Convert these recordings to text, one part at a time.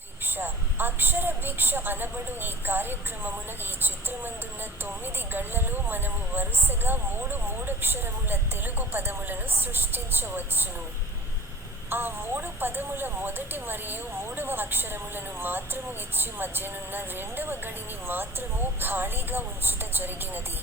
భిక్ష, అక్షర భిక్ష అనబడు ఈ కార్యక్రమమున ఈ చిత్రమందున్న 9 గళ్లలో మనము వరుసగా మూడక్షరముల తెలుగు పదములను సృష్టించవచ్చును. ఆ 3 పదముల మొదటి మరియు మూడవ అక్షరములను మాత్రము ఇచ్చి మధ్యనున్న రెండవ గడిని మాత్రము ఖాళీగా ఉంచుట జరిగినది.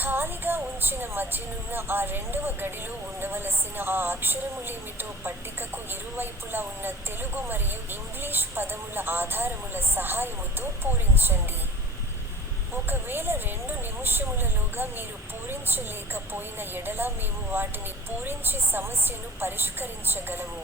ఖాళీగా ఉంచిన మధ్యనున్న ఆ రెండవ గడిలో ఉండవలసిన ఆ అక్షరములేమిటో పట్టికకు ఇరువైపులా ఉన్న తెలుగు మరియు ఇంగ్లీష్ పదముల ఆధారముల సహాయముతో పూరించండి. ఒకవేళ 2 నిముషములలోగా మీరు పూరించలేకపోయిన ఎడల మేము వాటిని పూరించి సమస్యను పరిష్కరించగలము.